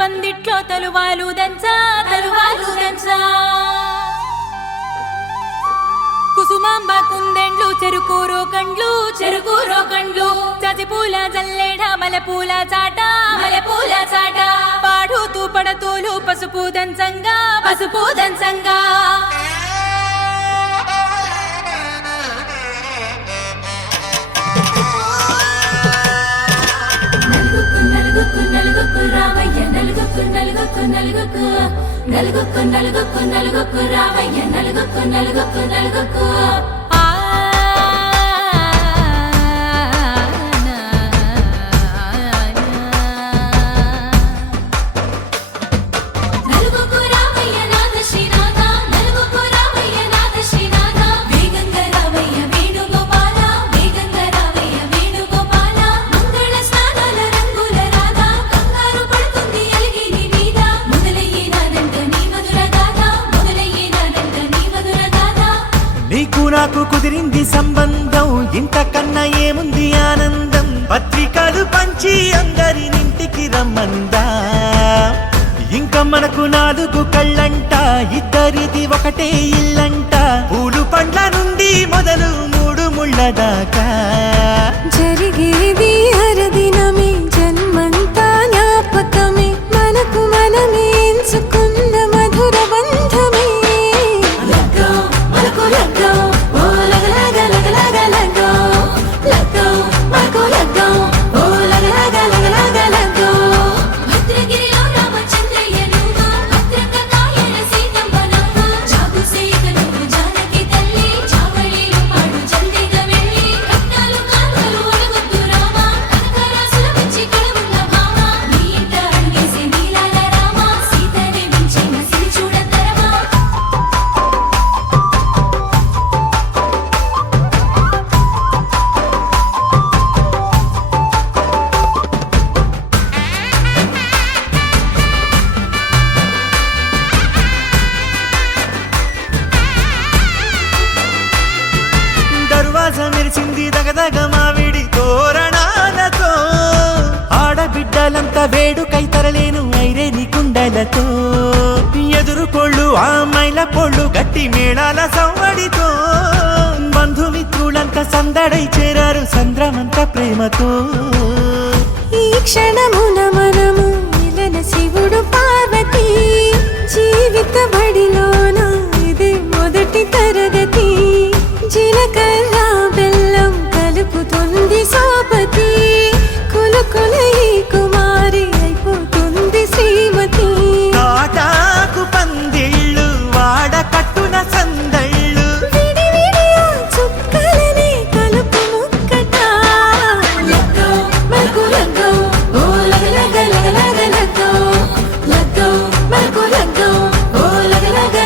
పందిట్లో తలువాలు దంచా కుసుమాంబ కుందెండ్లు చెరుకూరో కండ్లు చజిపూల జల్లేడ మలపూల చాట పాడుతూ పడతూలు పసుపు దంచంగా నలుగుకు రామయ్య నలుగుకు రామయ్య నలుగుకు నాకు కుదిరింది సంబంధం ఇంతకన్నా ఏముంది ఆనందం పత్రికలు పంచి అందరినింటికి రమ్మందా ఇంకా మనకు 4 కళ్ళంట ఇద్దరిది ఒకటే ఇల్లంట పూలు పండ్ల నుండి మొదలు 3 ముళ్ళ దాకా జరిగేది హరదినమే జన్మంతా జ్ఞాపకమే మనకు మనమే ఎంచుకున్న మధుర బంధమే మెరిసింది దగదగ మావిడి తోరణాలతో ఆడబిడ్డలంతా వేడుకై తరలేను ఐరేని కుండలతో ఎదురుకోళ్ళు ఆ మైల పోళ్ళు గట్టి మేళాల సవ్వడితో బంధుమిత్రులంతా సందడై చేరారు సంద్రమంత ప్రేమతో ఈ క్షణమున మనము మిలన శివుడు పార్వతి జీవిత బడిలోన ఇదే మొదటి తరగతి జీలకర్ర బెల్లం కలుపుతుంది సోపతి కులుకుల ఈ కుమారి అయిపోతుంది శ్రీమతి కాటాకు పందిళ్ళు వాడ కట్టున సందళ్ళు విడివిడియా చుక్కలనే కలుపు ముక్కట మనకు లగ్గో ఓ లగలగ మనకు లగ్గో ఓ లగలగ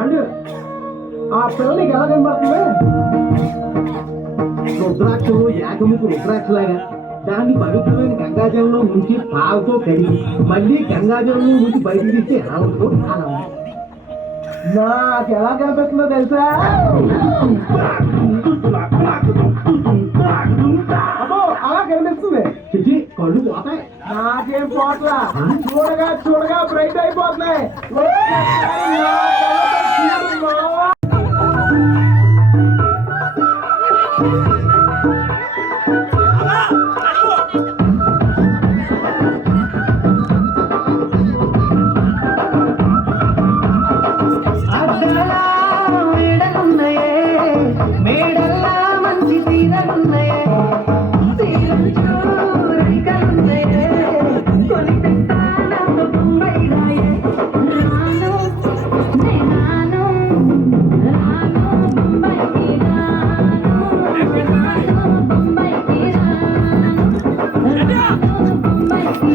అండ్ ఆ పిల్ల నీకు ఎలా కనబడుతుంది రుద్రాక్షలు ఏకముఖ రుద్రాక్షలాగా దాన్ని పవిత్రమైన గంగాజలంలో ముంచి పాలతో కడిగి మళ్ళీ గంగాజలంలో ముంచి బయటికి తీస్తే ఎలా ఉంటుందో అలా ఉంది. నాకు ఎలా కనిపిస్తుందో తెలుసా అబ్బో అలా కనిపిస్తుంది చిచి కళ్ళు పోతాయి నాకేం పోట్లా చూడగా చూడగా బ్రైట్ అయిపోతున్నాయి ఒక్కసారి నా కళ్ళతో చూడు. అడ్డలా మేడలున్నాయే మేడల్లా మంచి తీరలున్నాయే తీరం చూరికలున్నాయే కొలిపిస్తాను బొంబాయిరాయే రాను నేనాను రాను బొంబాయికి రాను బొంబాయికి రాను బొంబాయికి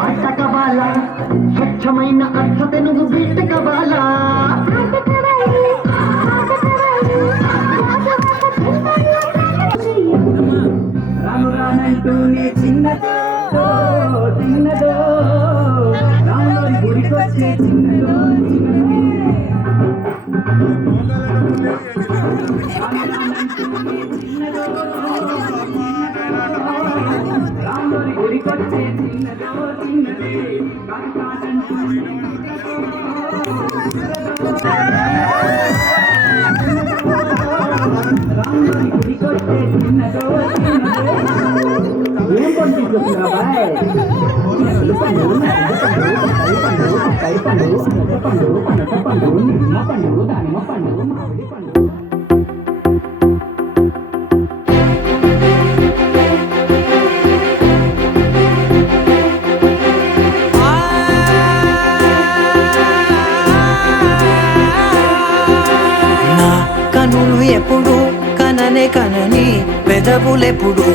అట్టకబాల స్వచ్ఛమైన అర్థ తెనుగు బిట్టకబాల రాను రానంటూనే చిన్నదో చిన్నదో రాను గుడికొచ్చే చిన్నదో గుడికొచ్చే చిన్నదో చిన్నదే రాముడి గుడికొచ్చే చిన్నదో చిన్నదే ఏం పంపించుకున్నా బాయ్ కైపండు పండు పనస పండు నిమ్మ పండు దానిమ్మ పండు మామిడి పండు కనులు ఎప్పుడు కననే కనని పెదవులెప్పుడు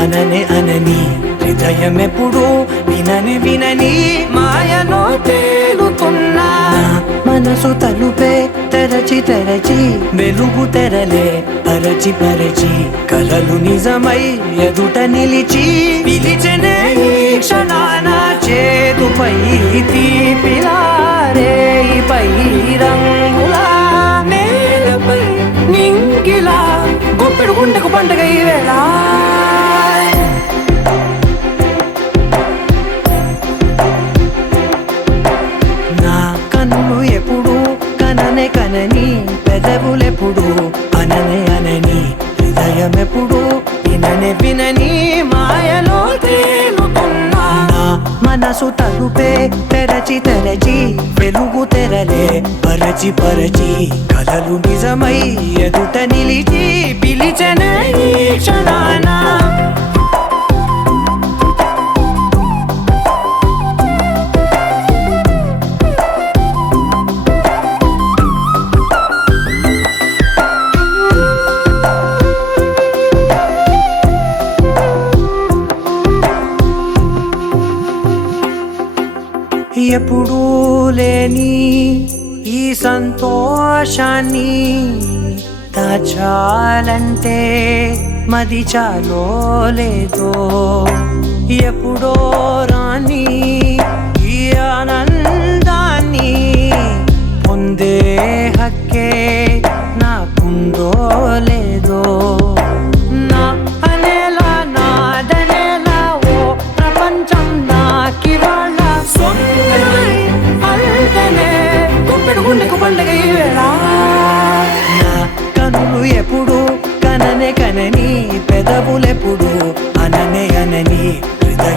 అననే అనని హృదయం ఎప్పుడు వినని వినని మాయలో తేలుతున్నా మనసు తలుపే తెరచి తెరచి వెలుగు తెరలే పరచి పరచి కలలు నిజమై ఎదుట నిలిచి పిలిచనే ఈ క్షణాన చేతుపై తీపిలారే పై రంగులా నేలపై నింగిలా గుప్పెడు గుండెకు పండుగ ఈ వేళ నా కన్నులు ఎప్పుడు కననే కనని పెదవులెప్పుడు అననే అనని హృదయం ఎప్పుడు విననే వినని మాయలో తేలుతున్నా నా మనసు తలుపే తెరచి తెరచి వెలుగు తెరలే పరచి పరచి కలలు నిజమై ఎదుట నిలిచి పిలిచనే ఈ క్షణాన ఎప్పుడూ లేని ఈ సంతోషాన్ని దాచాలంటే మది చాలో లేదో ఎప్పుడో రాని ఈ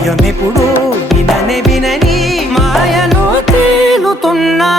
భయమెప్పుడు విననే వినని మాయలో తేలుతున్నా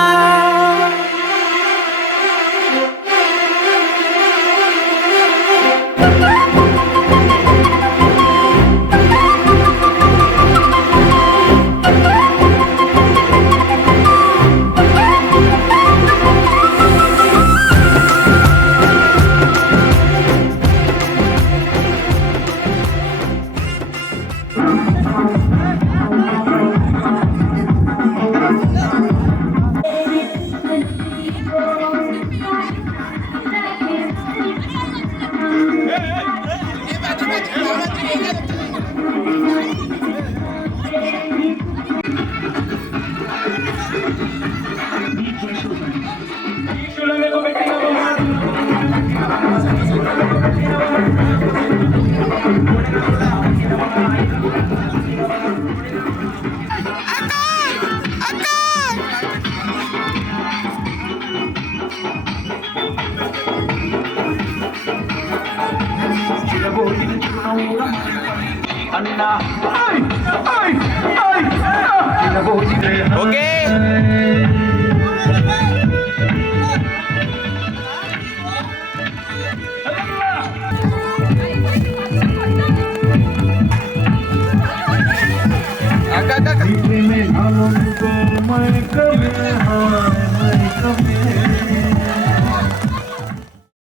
ఓకే